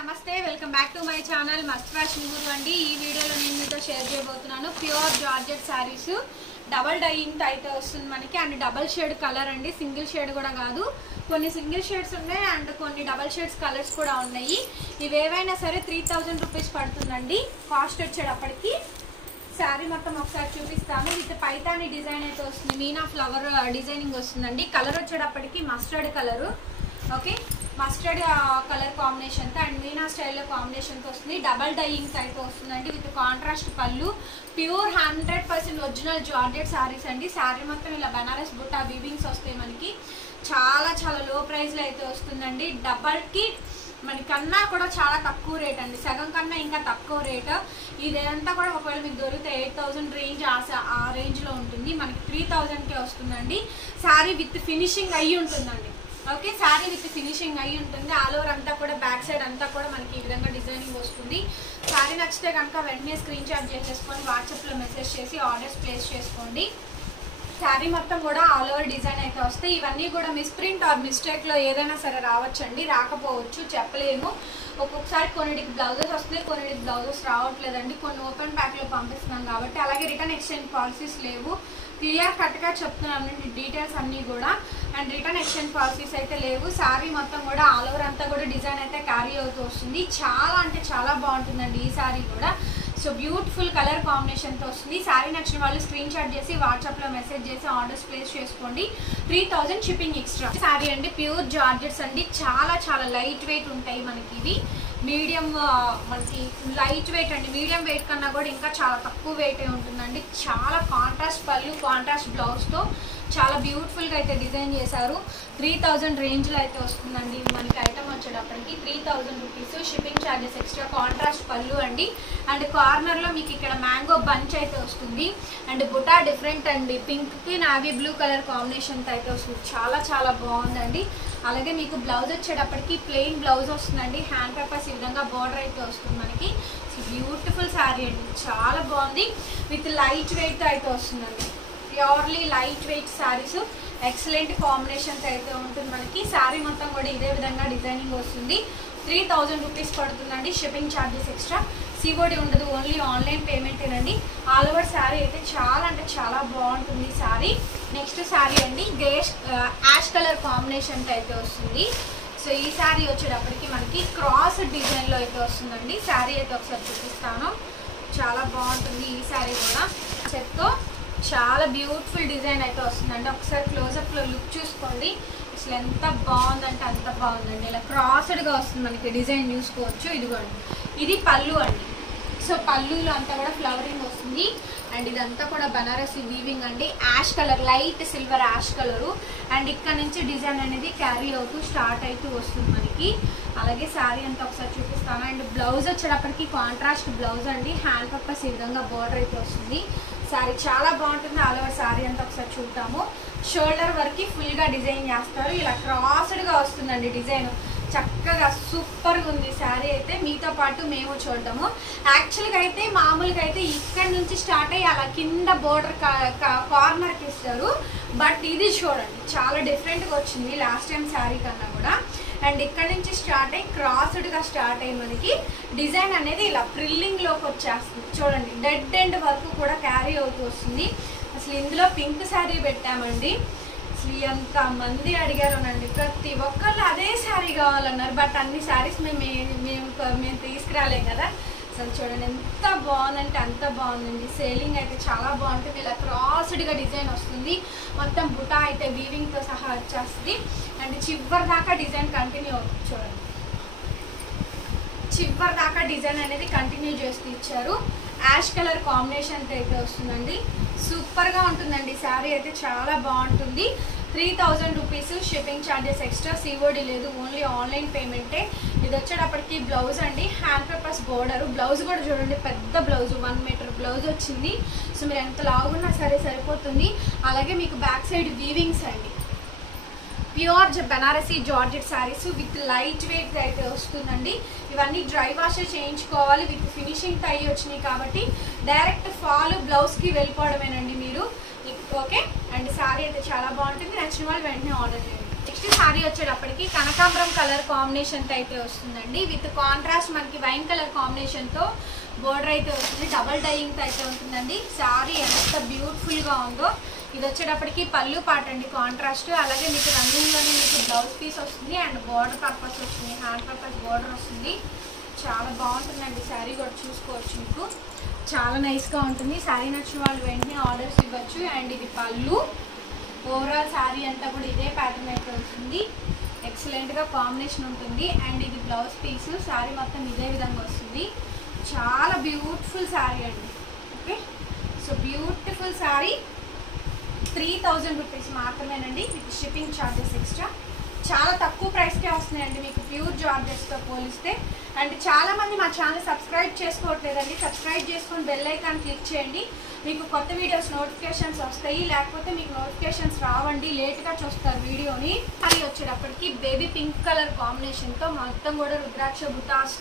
నమస్తే welcome back to my channel Mast fashion Guru అండి. ఈ వీడియోలో నేను మీతో షేర్ చేయబోతున్నాను pure georgette saris. Double dyeing అయితే వస్తుంది మనకి అండ్ డబల్ షేడ్ కలర్ అండి, సింగిల్ షేడ్ కూడా కాదు. కొన్ని సింగిల్ షేడ్స్ ఉన్నాయి అండ్ కొన్ని డబల్ షేడ్స్ కలర్స్ కూడా ఉన్నాయి. ఇవి ఏవైనా సరే 3000 రూపీస్ పడుతుందండి కాస్ట్ వచ్చేటప్పటికి. శారీ మొత్తం ఒకసారి చూపిస్తాను. విత్ పైతాని డిజైన్ అయితే వస్తుంది, మీనా ఫ్లవర్ డిజైనింగ్ వస్తుందండి. కలర్ వచ్చేటప్పటికి mustard colour, okay mustard colour కాంబినేషన్తో అండ్ మీనా స్టైల్లో కాంబినేషన్తో వస్తుంది. డబల్ డైయింగ్స్ అయితే వస్తుందండి విత్ కాంట్రాస్ట్ పళ్ళు. ప్యూర్ 100% ఒరిజినల్ జార్జెట్ శారీస్ అండి. శారీ మొత్తం ఇలా బనారస్ బుట్టా వీవింగ్స్ వస్తాయి మనకి. చాలా చాలా లో ప్రైస్లో అయితే వస్తుందండి. డబల్కి మనకన్నా కూడా చాలా తక్కువ రేట్ అండి, సగం కన్నా ఇంకా తక్కువ రేట్. ఇదంతా కూడా ఒకవేళ మీకు దొరికితే 8000 రేంజ్ ఆ రేంజ్లో ఉంటుంది. మనకి 3000కే వస్తుందండి. శారీ విత్ ఫినిషింగ్ అయ్యి ఉంటుందండి, ఓకే శారీ విత్ ఫినిషింగ్ అయ్యి ఉంటుంది. ఆల్ ఓవర్ అంతా కూడా బ్యాక్ సైడ్ అంతా కూడా మనకి ఈ విధంగా డిజైనింగ్ వస్తుంది. శారీ నచ్చితే కనుక వెంటనే స్క్రీన్ షాట్ చేసేసుకొని వాట్సాప్లో మెసేజ్ చేసి ఆర్డర్స్ ప్లేస్ చేసుకోండి. శారీ మొత్తం కూడా ఆల్ ఓవర్ డిజైన్ అయితే వస్తాయి. ఇవన్నీ కూడా మిస్ప్రింట్ ఆర్ మిస్టేక్లో ఏదైనా సరే రావచ్చండి, రాకపోవచ్చు చెప్పలేము. ఒక్కొక్కసారి కొన్నిటికి బ్లౌజెస్ వస్తున్నాయి, కొన్నిటికి బ్లౌజెస్ రావట్లేదండి. కొన్ని ఓపెన్ ప్యాక్లో పంపిస్తున్నాం కాబట్టి. అలాగే రిటర్న్ ఎక్స్చేంజ్ పాలసీస్ లేవు, క్లియర్ కట్గా చెప్తున్నాను డీటెయిల్స్ అన్నీ కూడా. అండ్ రిటర్న్ ఎక్స్చేంజ్ పాలసీస్ అయితే లేవు. శారీ మొత్తం కూడా ఆల్ ఓవర్ అంతా కూడా డిజైన్ అయితే క్యారీ అవుతూ వస్తుంది. చాలా అంటే చాలా బాగుంటుందండి ఈ శారీ కూడా. సో బ్యూటిఫుల్ కలర్ కాంబినేషన్తో వస్తుంది. శారీ నచ్చిన వాళ్ళు స్క్రీన్ షాట్ చేసి వాట్సాప్లో మెసేజ్ చేసి ఆర్డర్స్ ప్లేస్ చేసుకోండి. 3000 షిప్పింగ్ ఎక్స్ట్రా. శారీ అండి ప్యూర్ జార్జెట్స్ అండి. చాలా చాలా లైట్ వెయిట్ ఉంటాయి మనకి. ఇవి మీడియం, మనకి లైట్ వెయిట్ అండి. మీడియం వెయిట్ కన్నా కూడా ఇంకా చాలా తక్కువ వెయిట్ ఉంటుందండి. చాలా కాంట్రాస్ట్ పళ్ళు, కాంట్రాస్ట్ బ్లౌజ్తో చాలా బ్యూటిఫుల్గా అయితే డిజైన్ చేశారు. 3000 రేంజ్లో అయితే వస్తుందండి మనకి. ఐటమ్ వచ్చేటప్పటికి 3000 rupees. Shipping charges extra. Contrast పళ్ళు అండి. అండ్ కార్నర్లో మీకు ఇక్కడ మ్యాంగో బంచ్ అయితే వస్తుంది. అండ్ బుటా డిఫరెంట్ అండి, పింక్కి నావీ బ్లూ కలర్ కాంబినేషన్తో అయితే వస్తుంది. చాలా చాలా బాగుందండి. అలాగే మీకు బ్లౌజ్ వచ్చేటప్పటికి ప్లెయిన్ బ్లౌజ్ వస్తుందండి. హ్యాండ్ పేపర్స్ ఈ విధంగా బార్డర్ అయితే వస్తుంది మనకి. బ్యూటిఫుల్ శారీ అండి, చాలా బాగుంది. విత్ లైట్ వెయిట్తో అయితే వస్తుందండి. Purely light weight saris, excellent combinations అయితే ఉంటుంది మనకి. శారీ మొత్తం కూడా ఇదే విధంగా డిజైనింగ్ వస్తుంది. 3000 రూపీస్ పడుతుందండి. Shipping charges extra. సిఓడి ఉండదు, ఓన్లీ ఆన్లైన్ పేమెంటేనండి. ఆల్ ఓవర్ శారీ అయితే చాలా అంటే చాలా బాగుంటుంది శారీ. నెక్స్ట్ శారీ అండి యాష్ కలర్ కాంబినేషన్తో అయితే వస్తుంది. సో ఈ శారీ వచ్చేటప్పటికి మనకి క్రాస్ డిజైన్లో అయితే వస్తుందండి. శారీ అయితే ఒకసారి చూపిస్తాను. చాలా బాగుంటుంది ఈ శారీ కూడా. సెట్తో చాలా బ్యూటిఫుల్ డిజైన్ అయితే వస్తుందండి. ఒకసారి క్లోజప్లో లుక్ చూసుకోండి. అసలు ఎంత బాగుందంటే అంత బాగుందండి. ఇలా క్రాస్డ్గా వస్తుంది మనకి డిజైన్, చూసుకోవచ్చు. ఇదిగోండి, ఇది పళ్ళు అండి. సో పళ్ళులో అంతా కూడా ఫ్లవరింగ్ వస్తుంది. అండ్ ఇదంతా కూడా బనారసి వీవింగ్ అండి. Ash colour, light silver ash colour. And ఇక్కడ నుంచి డిజైన్ అనేది క్యారీ అవుతూ స్టార్ట్ అవుతూ వస్తుంది మనకి. అలాగే శారీ అంతా ఒకసారి చూపిస్తాను. అండ్ బ్లౌజ్ వచ్చేటప్పటికి కాంట్రాస్ట్ బ్లౌజ్ అండి. హ్యాండ్ పర్పస్ ఈ విధంగా బార్డర్ అయితే వస్తుంది. శారీ చాలా బాగుంటుంది. ఆల్ ఓవర్ శారీ అంతా ఒకసారి చూద్దాము. షోల్డర్ వరకు ఫుల్గా డిజైన్ చేస్తారు. ఇలా క్రాస్డ్గా వస్తుందండి డిజైన్. చక్కగా సూపర్గా ఉంది శారీ అయితే. మీతో పాటు మేము చూడటము. యాక్చువల్గా అయితే మామూలుగా అయితే ఇక్కడ నుంచి స్టార్ట్ అయ్యి అలా కింద బోర్డర్ కార్నర్కి ఇస్తారు. బట్ ఇది చూడండి చాలా డిఫరెంట్గా వచ్చింది లాస్ట్ టైం శారీ కన్నా కూడా. అండ్ ఇక్కడ నుంచి స్టార్ట్ అయ్యి క్రాస్డ్గా స్టార్ట్ అయ్యి మనకి డిజైన్ అనేది ఇలా ప్రిల్లింగ్లోకి వచ్చేస్తుంది. చూడండి డెడ్ ఎండ్ వరకు కూడా క్యారీ అవుతూ వస్తుంది. అసలు ఇందులో పింక్ శారీ పెట్టామండి. అసలు ఎంతమంది అడిగారునండి, ప్రతి ఒక్కళ్ళు అదే శారీ కావాలన్నారు. బట్ అన్ని శారీస్ మేము తీసుకురాలేం కదా. అసలు చూడండి ఎంత బాగుందంటే అంత బాగుందండి. సేలింగ్ అయితే చాలా బాగుంటుంది. ఇలా క్రాస్డ్గా డిజైన్ వస్తుంది. మొత్తం బుటా అయితే వీవింగ్తో సహా వచ్చేస్తుంది. అండ్ చివరి దాకా డిజైన్ కంటిన్యూ అవుతుంది. చూడండి చివరి దాకా డిజైన్ అనేది కంటిన్యూ చేస్తూ ఇచ్చారు. యాష్ కలర్ కాంబినేషన్ అయితే వస్తుందండి. సూపర్గా ఉంటుందండి శారీ అయితే, చాలా బాగుంటుంది. 3000 rupees. Shipping charges extra. COD లేదు, ఓన్లీ ఆన్లైన్ పేమెంటే. ఇది వచ్చేటప్పటికి బ్లౌజ్ అండి. Hand papers border. బ్లౌజ్ కూడా చూడండి పెద్ద బ్లౌజ్, 1 మీటర్ బ్లౌజ్ వచ్చింది. సో మీరు ఎంత లావున్నా సరే సరిపోతుంది. అలాగే మీకు బ్యాక్ సైడ్ వీవింగ్స్ అండి. Pure Banarasi georgette saris with light weight అయితే వస్తుందండి. ఇవన్నీ డ్రై వాష్ చేయించుకోవాలి. విత్ ఫినిషింగ్ టై వచ్చినాయి కాబట్టి డైరెక్ట్ ఫాల్ బ్లౌజ్కి వెళ్ళిపోవడమేనండి మీరు, ఓకే. అండ్ శారీ అయితే చాలా బాగుంటుంది. నచ్చిన వాళ్ళు వెంటనే ఆర్డర్ చేయండి. సారీ వచ్చేటప్పటికి కనకాంబరం కలర్ కాంబినేషన్ తో అయితే వస్తుందండి. విత్ కాంట్రాస్ట్ మనకి వైన్ కలర్ కాంబినేషన్ తో బోర్డర్ అయితే వస్తుంది. డబల్ డైయింగ్ తో అయితే ఉంటుందండి. సారీ ఎంత బ్యూటిఫుల్ గా ఉందో. ఇది వచ్చేటప్పటికి పళ్ళు పాట అండి కాంట్రాస్ట్. అలాగే మీకు రన్నింగ్ లోనే మీకు బ్లౌజ్ పీస్ వస్తుంది అండ్ బోర్డర్ పర్పస్ వస్తుంది, హ్యాండ్ పర్పస్ బోర్డర్ వస్తుంది. చాలా బాగుంటుందండి. శారీ కూడా చూసుకోవచ్చు, మీకు చాలా నైస్ గా ఉంటుంది. శారీ నచ్చిన వాళ్ళు వెంటనే ఆర్డర్స్ ఇవ్వచ్చు. అండ్ ఇది పళ్ళు. ఓవరాల్ శారీ అంతా కూడా ఇదే ప్యాటర్న్ అయితే వస్తుంది. ఎక్సలెంట్ గా కాంబినేషన్ ఉంటుంది. అండ్ ఇది బ్లౌజ్ పీస్. శారీ మొత్తం ఇదే విధంగా వస్తుంది. చాలా బ్యూటిఫుల్ శారీ అండి. Okay, so beautiful sari 3000 rupees మాత్రమేనండి, విత్ షిప్పింగ్ ఛార్జెస్ ఎక్స్ట్రా. చాలా తక్కువ ప్రైస్కే వస్తున్నాయండి మీకు ప్యూర్ జార్జెట్స్తో పోలిస్తే. అండ్ చాలా మంది మా ఛానల్ సబ్స్క్రైబ్ చేసుకోవట్లేదండి. సబ్స్క్రైబ్ చేసుకొని బెల్ ఐకాన్ క్లిక్ చేయండి, మీకు కొత్త వీడియోస్ నోటిఫికేషన్స్ వస్తాయి. లేకపోతే మీకు నోటిఫికేషన్స్ రావండి, లేట్గా చూస్తారు వీడియోని. అది వచ్చేటప్పటికి బేబీ పింక్ కలర్ కాంబినేషన్తో మొత్తం కూడా రుద్రాక్ష బుటాస్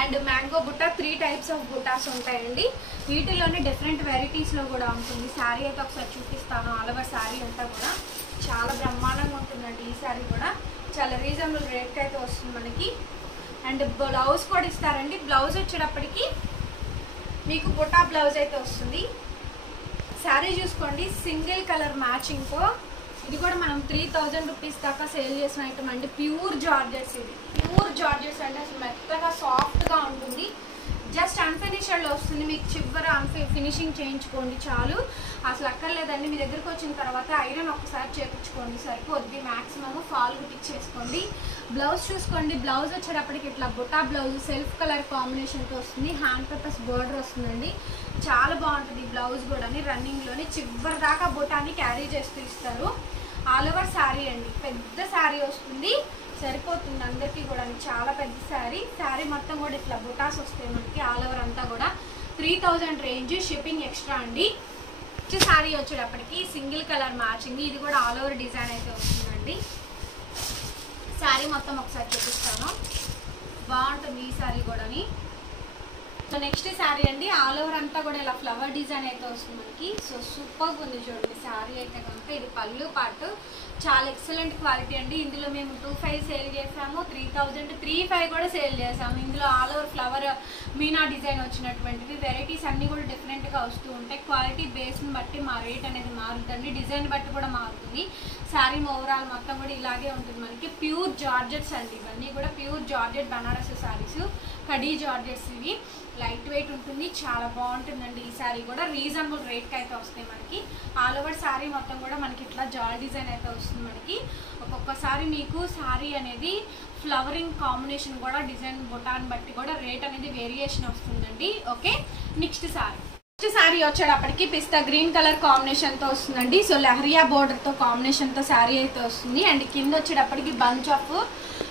అండ్ మ్యాంగో బుట్ట 3 టైప్స్ ఆఫ్ బుటాస్ ఉంటాయండి. వీటిలోనే డిఫరెంట్ వెరైటీస్లో కూడా ఉంటుంది. శారీ అయితే ఒకసారి చూపిస్తాను. ఆల్ ఓవర్ శారీ అంతా కూడా చాలా బ్రహ్మాండంగా ఉంటుందండి. ఈ శారీ కూడా చాలా రీజనబుల్ రేట్కి అయితే వస్తుంది మనకి. అండ్ బ్లౌజ్ కూడా ఇస్తారండి. బ్లౌజ్ వచ్చేటప్పటికి మీకు బుటా బ్లౌజ్ అయితే వస్తుంది. శారీ చూసుకోండి, సింగిల్ కలర్ మ్యాచింగ్తో. ఇది కూడా మనం 3000 రూపీస్ దాకా సేల్ చేసిన ఐటమ్ అండి. Pure georgettes. ఇది ప్యూర్ జార్జెట్స్ అంటే అసలు మెత్తగా సాఫ్ట్గా ఉంటుంది. జస్ట్ అన్ఫినిషర్లో వస్తుంది. మీకు చివర ఫినిషింగ్ చేయించుకోండి చాలు, అసలు అక్కర్లేదండి. మీ దగ్గరకు వచ్చిన తర్వాత ఐరన్ ఒకసారి చేయించుకోండి సరిపోద్ది. మ్యాక్సిమమ్ ఫాల్ కుట్టించేసుకోండి. బ్లౌజ్ చూసుకోండి. బ్లౌజ్ వచ్చేటప్పటికి ఇట్లా బుటా బ్లౌజ్ సెల్ఫ్ కలర్ కాంబినేషన్తో వస్తుంది. హ్యాండ్ పర్పస్ బోర్డర్ వస్తుందండి. చాలా బాగుంటుంది బ్లౌజ్ కూడా. రన్నింగ్లోని చివరి దాకా బుటాని క్యారీ చేస్తూ ఇస్తారు. ఆల్ ఓవర్ శారీ అండి, పెద్ద శారీ వస్తుంది, సరిపోతుంది అందరికీ కూడా. చాలా పెద్ద శారీ. శారీ మొత్తం కూడా ఇట్లా బుటాస్ వస్తాయి మనకి. ఆల్ ఓవర్ అంతా కూడా 3000 రేంజ్, షిప్పింగ్ ఎక్స్ట్రా అండి. శారీ వచ్చేటప్పటికి సింగిల్ కలర్ మ్యాచింగ్. ఇది కూడా ఆల్ ఓవర్ డిజైన్ అయితే వస్తుందండి. శారీ మొత్తం ఒకసారి చూపిస్తాను, బాగుంటుంది ఈ శారీ కూడా. సో నెక్స్ట్ శారీ అండి. ఆల్ ఓవర్ అంతా కూడా ఇలా ఫ్లవర్ డిజైన్ అయితే వస్తుంది మనకి. సో సూపర్గా ఉంది చూడండి శారీ అయితే కనుక. ఇది పళ్ళు పాటు చాలా ఎక్సలెంట్ క్వాలిటీ అండి. ఇందులో మేము 2500 సేల్ చేసాము, 3000, 3500 కూడా సేల్ చేసాము. ఇందులో all over flower meena design వచ్చినటువంటివి వెరైటీస్ అన్నీ కూడా డిఫరెంట్గా వస్తూ ఉంటాయి. క్వాలిటీ బేస్ని బట్టి మా రేట్ అనేది మారుతుంది, డిజైన్ బట్టి కూడా మారుతుంది. శారీ ఓవరాల్ మొత్తం కూడా ఇలాగే ఉంటుంది మనకి. ప్యూర్ జార్జెట్స్ అండి ఇవన్నీ కూడా. Pure georgette Banaras saris, khadi georgettes. ఇవి లైట్ వెయిట్ ఉంటుంది, చాలా బాగుంటుందండి. ఈ శారీ కూడా రీజనబుల్ రేట్కి అయితే వస్తాయి మనకి. ఆల్ ఓవర్ శారీ మొత్తం కూడా మనకి ఇట్లా జాల్ డిజైన్ అయితే వస్తుంది మనకి. ఒక్కొక్కసారి మీకు శారీ అనేది ఫ్లవరింగ్ కాంబినేషన్ కూడా డిజైన్ బొటాన్ బట్టి కూడా రేట్ అనేది వేరియేషన్ వస్తుందండి. ఓకే, నెక్స్ట్ శారీ వచ్చేటప్పటికి పిస్తా గ్రీన్ కలర్ కాంబినేషన్తో వస్తుందండి. సో లహరియా బోర్డర్తో కాంబినేషన్తో శారీ అయితే వస్తుంది. అండ్ కింద వచ్చేటప్పటికి బంచ్ ఆఫ్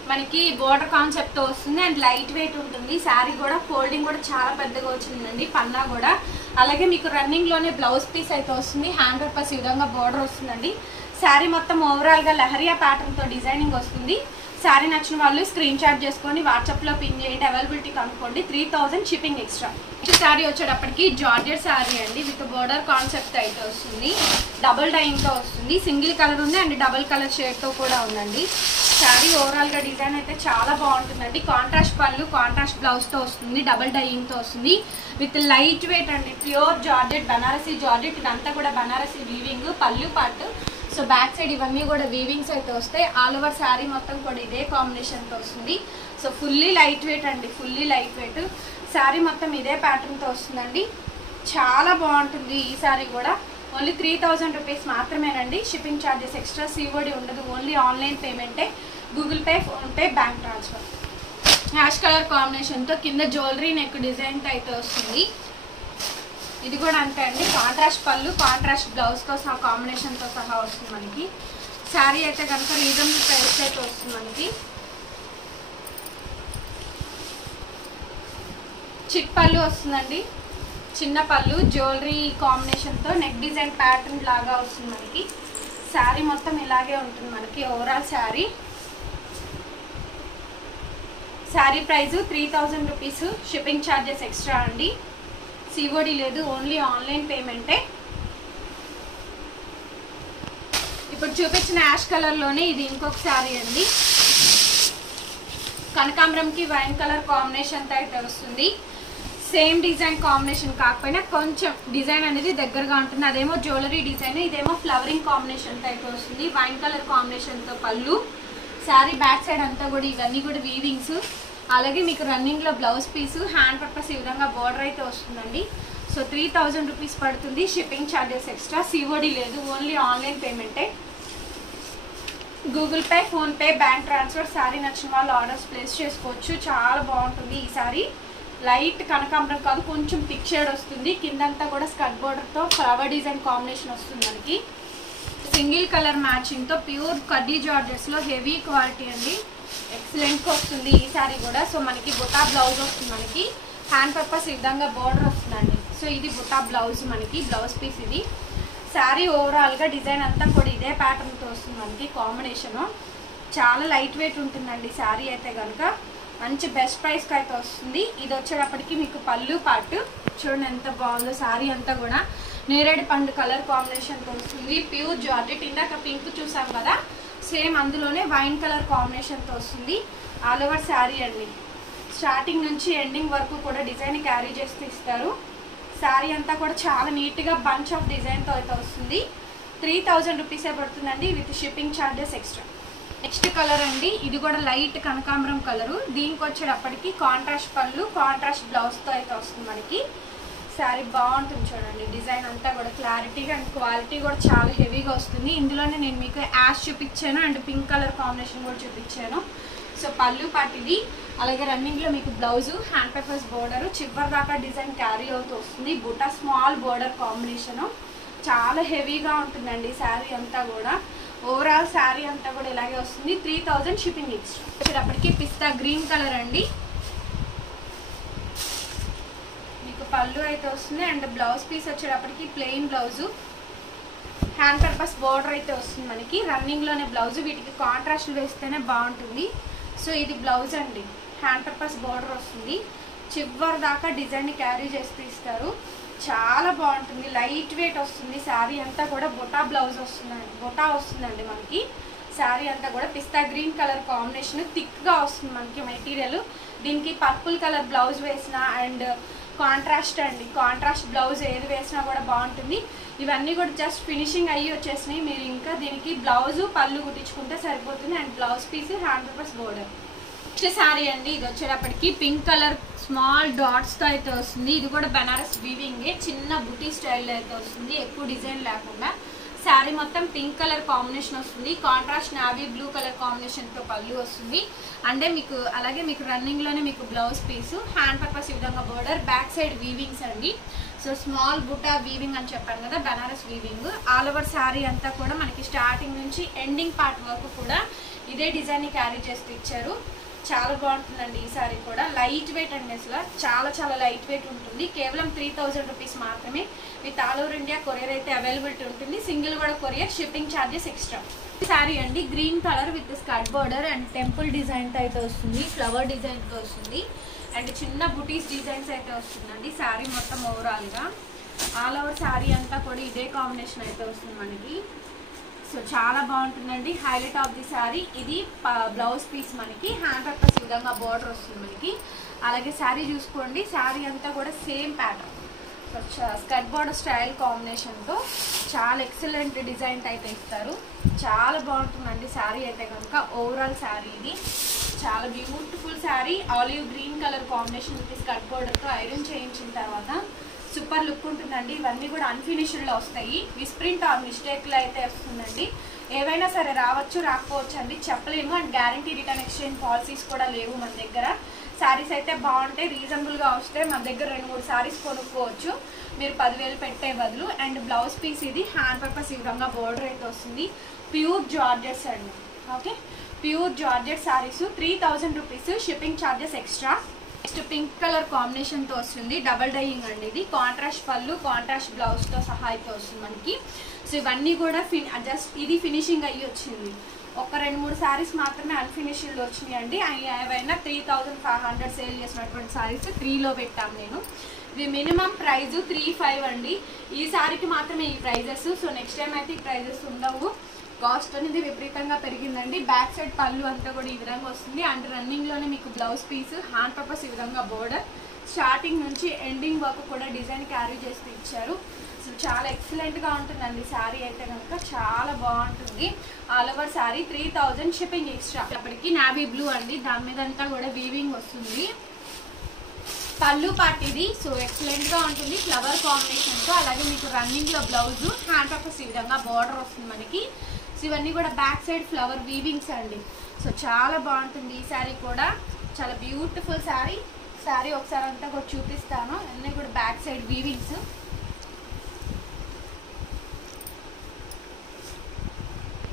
మనకి బోర్డర్ కాన్సెప్ట్తో వస్తుంది. అండ్ లైట్ వెయిట్ ఉంటుంది శారీ కూడా. ఫోల్డింగ్ కూడా చాలా పెద్దగా వచ్చిందండి పన్నా కూడా. అలాగే మీకు రన్నింగ్లోనే బ్లౌజ్ పీస్ అయితే వస్తుంది. హ్యాండ్ పర్పస్ ఈ విధంగా బోర్డర్ వస్తుందండి. శారీ మొత్తం ఓవరాల్గా లహరియా ప్యాటర్న్తో డిజైనింగ్ వస్తుంది. శారీ నచ్చిన వాళ్ళు స్క్రీన్ షాట్ చేసుకొని వాట్సాప్లో పిన్ చేయండి, అవైలబిలిటీ కనుక్కోండి. 3000 షిప్పింగ్ ఎక్స్ట్రా. నెక్స్ట్ శారీ వచ్చేటప్పటికి జార్జెట్ శారీ అండి, విత్ బోర్డర్ కాన్సెప్ట్ అయితే వస్తుంది. డబుల్ డైయింగ్తో వస్తుంది. సింగిల్ కలర్ ఉంది అండ్ డబుల్ కలర్ షేడ్తో కూడా ఉందండి. శారీ ఓవరాల్గా డిజైన్ అయితే చాలా బాగుంటుందండి. కాంట్రాస్ట్ పళ్ళు, కాంట్రాస్ట్ బ్లౌజ్తో వస్తుంది. డబుల్ డైయింగ్తో వస్తుంది. విత్ లైట్ వెయిట్ అండి. Pure georgette, Banarasi georgette. ఇదంతా కూడా బనారసీ వీవింగ్. పళ్ళు పాటు. సో బ్యాక్ సైడ్ ఇవన్నీ కూడా వీవింగ్స్ అయితే వస్తాయి. ఆల్ ఓవర్ శారీ మొత్తం కూడా ఇదే కాంబినేషన్తో వస్తుంది. సో ఫుల్లీ లైట్ వెయిట్ అండి, ఫుల్లీ లైట్ వెయిట్. శారీ మొత్తం ఇదే ప్యాటర్న్తో వస్తుందండి. చాలా బాగుంటుంది ఈ శారీ కూడా. ఓన్లీ 3000 రూపీస్ మాత్రమేనండి. షిప్పింగ్ ఛార్జెస్ ఎక్స్ట్రా, సిఓడి ఉండదు. ఓన్లీ ఆన్లైన్ పేమెంటే, Google Pay, PhonePe, bank transfer. Ash colour కాంబినేషన్తో కింద జ్యువెలరీ నెక్ డిజైన్తో అయితే వస్తుంది. ఇది కూడా అంతే అండి. కాంట్రాస్ట్ పళ్ళు, కాంట్రాస్ట్ బ్లౌజ్తో సహా కాంబినేషన్తో సహా వస్తుంది మనకి. శారీ అయితే కనుక రీజనబుల్ ప్రైస్ అయితే వస్తుంది మనకి. చిట్ పళ్ళు వస్తుందండి, చిన్న పళ్ళు, జ్యువెలరీ కాంబినేషన్తో నెక్ డిజైన్ ప్యాటర్న్ లాగా వస్తుంది మనకి. శారీ మొత్తం ఇలాగే ఉంటుంది మనకి overall sari. Sari price 3000 rupees. Shipping charges extra అండి. సిఓడి లేదు, ఓన్లీ ఆన్లైన్ పేమెంటే. ఇప్పుడు చూపించిన యాష్ కలర్లోనే ఇది ఇంకొక శారీ అండి. కనకాంబరంకి వైన్ కలర్ కాంబినేషన్తో అయితే వస్తుంది. సేమ్ డిజైన్ కాంబినేషన్ కాకపోయినా కొంచెం డిజైన్ అనేది దగ్గరగా ఉంటుంది. అదేమో జ్యువెలరీ డిజైన్, ఇదేమో ఫ్లవరింగ్ కాంబినేషన్తో అయితే వస్తుంది. వైన్ కలర్ కాంబినేషన్తో పళ్ళు. శారీ బ్యాక్ సైడ్ అంతా కూడా ఇవన్నీ కూడా వీవింగ్స్. అలాగే మీకు రన్నింగ్లో బ్లౌజ్ పీసు, హ్యాండ్ పర్పస్ ఈ విధంగా బార్డర్ అయితే వస్తుందండి. సో 3000 రూపీస్ పడుతుంది. షిప్పింగ్ ఛార్జెస్ ఎక్స్ట్రా, సిఓడి లేదు, ఓన్లీ ఆన్లైన్ పేమెంటే. Google Pay, PhonePe, bank transfer. Sari నచ్చిన వాళ్ళు ఆర్డర్స్ ప్లేస్ చేసుకోవచ్చు. చాలా బాగుంటుంది ఈ శారీ. లైట్ కనకాంబరం కాదు, కొంచెం థిక్ షేడ్ వస్తుంది. కిందంతా కూడా స్కర్ట్ బోర్డర్తో ఫ్లవర్ డిజైన్ కాంబినేషన్ వస్తుంది మనకి. సింగిల్ కలర్ మ్యాచింగ్తో ప్యూర్ కడ్డీ జార్జెస్లో హెవీ క్వాలిటీ అండి. ఎక్సలెంట్గా వస్తుంది ఈ శారీ కూడా. సో మనకి బుటా బ్లౌజ్ వస్తుంది. మనకి హ్యాండ్ పర్పస్ ఈ విధంగా బార్డర్ వస్తుందండి. సో ఇది బుటా బ్లౌజ్, మనకి బ్లౌజ్ పీస్ ఇది. శారీ ఓవరాల్గా డిజైన్ అంతా కూడా ఇదే ప్యాటర్న్తో వస్తుంది మనకి కాంబినేషను. చాలా లైట్ వెయిట్ ఉంటుందండి శారీ అయితే కనుక. మంచి బెస్ట్ ప్రైస్కి అయితే వస్తుంది. ఇది వచ్చేటప్పటికి మీకు పళ్ళు పార్ట్ చూడండి ఎంత బాగుందో. శారీ అంతా కూడా నేరేడు పండు కలర్ కాంబినేషన్తో వస్తుంది. Pure georgette. ఇందాక పింక్ చూసాం కదా, సేమ్ అందులోనే వైన్ కలర్ కాంబినేషన్తో వస్తుంది. ఆల్ ఓవర్ శారీ అండి. స్టార్టింగ్ నుంచి ఎండింగ్ వరకు కూడా డిజైన్ క్యారీ చేస్తూ ఇస్తారు. శారీ అంతా కూడా చాలా నీట్గా బంచ్ ఆఫ్ డిజైన్తో అయితే వస్తుంది. 3000 రూపీసే పడుతుందండి with shipping charges extra. Next colour అండి, ఇది కూడా లైట్ కనకాంబరం కలరు. దీనికి వచ్చేటప్పటికి కాంట్రాస్ట్ పళ్ళు, కాంట్రాస్ట్ బ్లౌజ్తో అయితే వస్తుంది మనకి. శారీ బాగుంటుంది చూడండి. డిజైన్ అంతా కూడా క్లారిటీగా అండ్ క్వాలిటీ కూడా చాలా హెవీగా వస్తుంది. ఇందులోనే నేను మీకు యాష్ చూపించాను అండ్ పింక్ కలర్ కాంబినేషన్ కూడా చూపించాను. సో పళ్ళు పార్ట్ ఇది. అలాగే రన్నింగ్లో మీకు బ్లౌజు, హ్యాండ్ పేపర్స్ బోర్డరు, చివరి దాకా డిజైన్ క్యారీ అవుతూ వస్తుంది. బుటా స్మాల్ బోర్డర్ కాంబినేషను. చాలా హెవీగా ఉంటుందండి శారీ అంతా కూడా. ఓవరాల్ శారీ అంతా కూడా ఇలాగే వస్తుంది. 3000 షిప్పింగ్ ఎక్స్ట్రా. వచ్చేటప్పటికి పిస్తా గ్రీన్ కలర్ అండి. మీకు పళ్ళు అయితే వస్తుంది అండ్ బ్లౌజ్ పీస్ వచ్చేటప్పటికి plain blouse, hand purpose border అయితే వస్తుంది మనకి. రన్నింగ్లోనే బ్లౌజు. వీటికి కాంట్రాస్ట్ వేస్తేనే బాగుంటుంది. సో ఇది బ్లౌజ్ అండి. హ్యాండ్ పర్పస్ బోర్డర్ వస్తుంది. చివరి దాకా డిజైన్ క్యారీ చేస్తూ ఇస్తారు. చాలా బాగుంటుంది. లైట్ వెయిట్ వస్తుంది. శారీ అంతా కూడా బొటా బ్లౌజ్ వస్తుందండి, బొటా వస్తుందండి మనకి. శారీ అంతా కూడా పిస్తా గ్రీన్ కలర్ కాంబినేషన్ థిక్గా వస్తుంది మనకి మెటీరియల్. దీనికి పర్పుల్ కలర్ బ్లౌజ్ వేసిన అండ్ కాంట్రాస్ట్ అండి, కాంట్రాస్ట్ బ్లౌజ్ ఏది వేసినా కూడా బాగుంటుంది. ఇవన్నీ కూడా జస్ట్ ఫినిషింగ్ అయ్యి వచ్చేసినాయి. మీరు ఇంకా దీనికి బ్లౌజు పళ్ళు కుట్టించుకుంటే సరిపోతుంది and blouse piece, hand papers border. Next sari అండి, ఇది వచ్చేటప్పటికి పింక్ కలర్ స్మాల్ డాట్స్తో అయితే వస్తుంది. ఇది కూడా బెనారస్ వీవింగే, చిన్న బుటీ స్టైల్లో అయితే వస్తుంది, ఎక్కువ డిజైన్ లేకుండా. శారీ మొత్తం పింక్ కలర్ కాంబినేషన్ వస్తుంది. కాంట్రాస్ట్ నావీ బ్లూ కలర్ కాంబినేషన్తో పళ్ళు వస్తుంది. అంటే మీకు అలాగే మీకు రన్నింగ్లోనే మీకు బ్లౌజ్ పీసు, హ్యాండ్ పర్పస్ ఈ విధంగా బోర్డర్, బ్యాక్ సైడ్ వీవింగ్స్ అండి. సో స్మాల్ బుటా వీవింగ్ అని చెప్పాను కదా, Banaras weaving. All over sari అంతా కూడా మనకి స్టార్టింగ్ నుంచి ఎండింగ్ పార్ట్ వరకు కూడా ఇదే డిజైన్ని క్యారీ చేస్తూ ఇచ్చారు. చాలా బాగుంటుందండి ఈ సారీ కూడా. లైట్ వెయిట్ అండి, అసలు చాలా చాలా లైట్ వెయిట్ ఉంటుంది. కేవలం 3000 రూపీస్ మాత్రమే. With all over India courier అయితే అవైలబిలిటీ ఉంటుంది. సింగిల్ కూడా కొరియర్, షిప్పింగ్ ఛార్జెస్ ఎక్స్ట్రా. ఈ సారీ అండి green colour with skirt border and temple డిజైన్తో అయితే వస్తుంది, ఫ్లవర్ డిజైన్తో వస్తుంది అండ్ చిన్న బుటీస్ డిజైన్స్ అయితే వస్తుందండి. శారీ మొత్తం ఓవరాల్గా ఆల్ ఓవర్ శారీ అంతా కూడా ఇదే కాంబినేషన్ అయితే వస్తుంది మనకి. సో చాలా బాగుంటుందండి. హైలైట్ ఆఫ్ ది శారీ ఇది. బ్లౌజ్ పీస్ మనకి హ్యాండ్ పర్పస్ ఈ విధంగా బార్డర్ వస్తుంది మనకి. అలాగే శారీ చూసుకోండి, శారీ అంతా కూడా same pattern. So skirt border style కాంబినేషన్తో చాలా ఎక్సలెంట్ డిజైన్ అయితే ఇస్తారు. చాలా బాగుంటుందండి శారీ అయితే కనుక. ఓవరాల్ శారీ ఇది చాలా beautiful sari. Olive green colour combination with skirt బోర్డర్తో ఐరన్ చేయించిన తర్వాత సూపర్ లుక్ ఉంటుందండి. ఇవన్నీ కూడా అన్ఫినిష్డ్లో వస్తాయి. మిస్ప్రింట్ ఆర్ మిస్టేక్లో అయితే వస్తుందండి. ఏవైనా సరే రావచ్చు, రాకపోవచ్చు అండి, చెప్పలేము. And guarantee return exchange policies కూడా లేవు మన దగ్గర. శారీస్ అయితే బాగుంటాయి, రీజనబుల్గా వస్తే మన దగ్గర 2-3 శారీస్ కొనుక్కోవచ్చు మీరు 10,000 పెట్టే బదులు. అండ్ బ్లౌజ్ పీస్ ఇది, హ్యాండ్ పర్పస్ ఈ విధంగా బోర్డర్ అయితే వస్తుంది. ప్యూర్ జార్జెట్స్ అండి. Okay, pure georgette saris 3000 rupees, shipping charges extra. Next pink colour కాంబినేషన్తో వస్తుంది. డబల్ డైయింగ్ అండి ఇది. కాంట్రాస్ట్ పళ్ళు, కాంట్రాస్ట్ బ్లౌజ్తో సహా అయితే వస్తుంది మనకి. సో ఇవన్నీ కూడా జస్ట్ ఇది ఫినిషింగ్ అయ్యి వచ్చింది. ఒక 2-3 శారీస్ మాత్రమే అన్ఫినిష్డ్లో వచ్చినాయి అండి. ఏవైనా 3500 సేల్ చేసినటువంటి శారీస్ 3లో పెట్టాము నేను. ఇది మినిమం ప్రైజ్ 35 అండి. ఈ శారీకి మాత్రమే ఈ ప్రైజెస్. సో నెక్స్ట్ టైం అయితే ఈ ప్రైజెస్ ఉండవు. కాస్ట్ అనేది విపరీతంగా పెరిగిందండి. బ్యాక్ సైడ్ పళ్ళు అంతా కూడా ఈ విధంగా వస్తుంది. అండ్ రన్నింగ్లోనే మీకు బ్లౌజ్ పీస్, హ్యాండ్ పర్పస్ ఈ విధంగా బోర్డర్, స్టార్టింగ్ నుంచి ఎండింగ్ వరకు కూడా డిజైన్ క్యారీ చేస్తూ ఇచ్చారు. అసలు చాలా ఎక్సలెంట్గా ఉంటుందండి శారీ అయితే కనుక, చాలా బాగుంటుంది. All over sari 3000 shipping extra. అప్పటికి నావీ బ్లూ అండి, దాని మీద అంతా కూడా వీవింగ్ వస్తుంది. పళ్ళు పార్ట్ ఇది. సో ఎక్సలెంట్గా ఉంటుంది ఫ్లవర్ కాంబినేషన్తో. అలాగే మీకు రన్నింగ్లో బ్లౌజ్, హ్యాండ్ పర్పస్ ఈ విధంగా బార్డర్ వస్తుంది మనకి. సో ఇవన్నీ కూడా బ్యాక్ సైడ్ ఫ్లవర్ వీవింగ్స్ అండి. సో చాలా బాగుంటుంది ఈ శారీ కూడా, చాలా బ్యూటిఫుల్ శారీ. శారీ ఒకసారి అంతా కూడా చూపిస్తాను. అన్నీ కూడా బ్యాక్ సైడ్ వీవింగ్స్.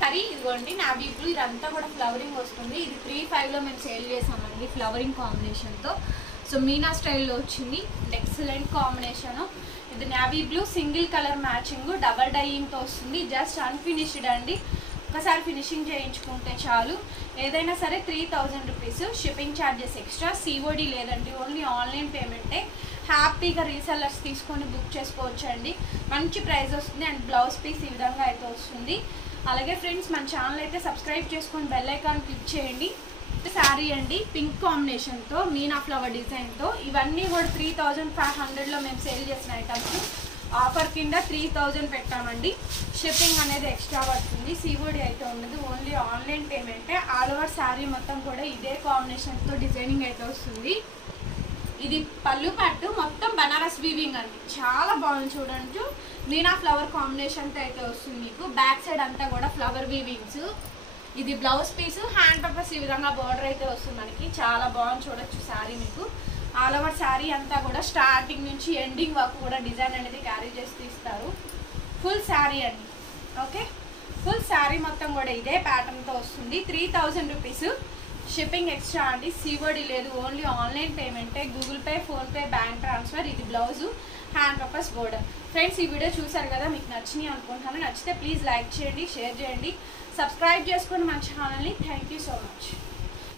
సరే ఇదిగోండి నావీ బ్లూ, ఇదంతా కూడా ఫ్లవరింగ్ వస్తుంది. ఇది 3500లో మేము సేల్ చేసామండి ఫ్లవరింగ్ కాంబినేషన్తో. సో మీనా స్టైల్లో వచ్చింది, ఎక్సలెంట్ కాంబినేషను. ఇది navy blue single colour matching, double డైయింగ్తో వస్తుంది. జస్ట్ అన్ఫినిష్డ్ అండి, ఒకసారి ఫినిషింగ్ చేయించుకుంటే చాలు. ఏదైనా సరే 3000 rupees, shipping charges extra. COD లేదండి, ఓన్లీ ఆన్లైన్ పేమెంటే. హ్యాపీగా రీసెల్లర్స్ తీసుకొని బుక్ చేసుకోవచ్చండి. మంచి ప్రైస్ వస్తుంది. అండ్ బ్లౌజ్ పీస్ ఈ విధంగా అయితే వస్తుంది. అలాగే ఫ్రెండ్స్, మన ఛానల్ అయితే సబ్స్క్రైబ్ చేసుకొని బెల్ ఐకాన్ క్లిక్ చేయండి. శారీ అండి పింక్ కాంబినేషన్తో, మీనా ఫ్లవర్ డిజైన్తో. ఇవన్నీ కూడా 3500లో మేము సేల్ చేసిన ఐటమ్స్. ఆఫర్ కింద 3000 పెట్టామండి. షిప్పింగ్ అనేది ఎక్స్ట్రా పడుతుంది. సిఓడి అయితే ఉండదు, ఓన్లీ ఆన్లైన్ పేమెంటే. ఆల్ ఓవర్ శారీ మొత్తం కూడా ఇదే కాంబినేషన్తో డిజైనింగ్ అయితే వస్తుంది. ఇది పళ్ళు పట్టు, మొత్తం బనారస్ వీవింగ్ అండి, చాలా బాగుంది. చూడండి, మీనా ఫ్లవర్ కాంబినేషన్తో అయితే వస్తుంది మీకు. బ్యాక్ సైడ్ అంతా కూడా ఫ్లవర్ వీవింగ్స్. ఇది బ్లౌజ్ పీస్, హ్యాండ్ పర్పస్ ఈ విధంగా బార్డర్ అయితే వస్తుంది మనకి. చాలా బాగుంది, చూడొచ్చు శారీ మీకు. ఆల్ ఓవర్ శారీ అంతా కూడా స్టార్టింగ్ నుంచి ఎండింగ్ వరకు కూడా డిజైన్ అనేది క్యారీ చేస్తూ ఇస్తారు. ఫుల్ శారీ అండి. ఓకే, ఫుల్ శారీ మొత్తం కూడా ఇదే ప్యాటర్న్తో వస్తుంది. 3000 రూపీస్, షిప్పింగ్ ఎక్స్ట్రా అండి. సిఓడి లేదు, ఓన్లీ ఆన్లైన్ పేమెంటే. Google Pay, PhonePe, bank transfer. ఇది blouse, hand purpose border. Friends, ఈ వీడియో చూసారు కదా, మీకు నచ్చినాయి అనుకుంటున్నాను. నచ్చితే ప్లీజ్ లైక్ చేయండి, షేర్ చేయండి, సబ్స్క్రైబ్ చేసుకోండి మన ఛానల్ని. Thank you so much.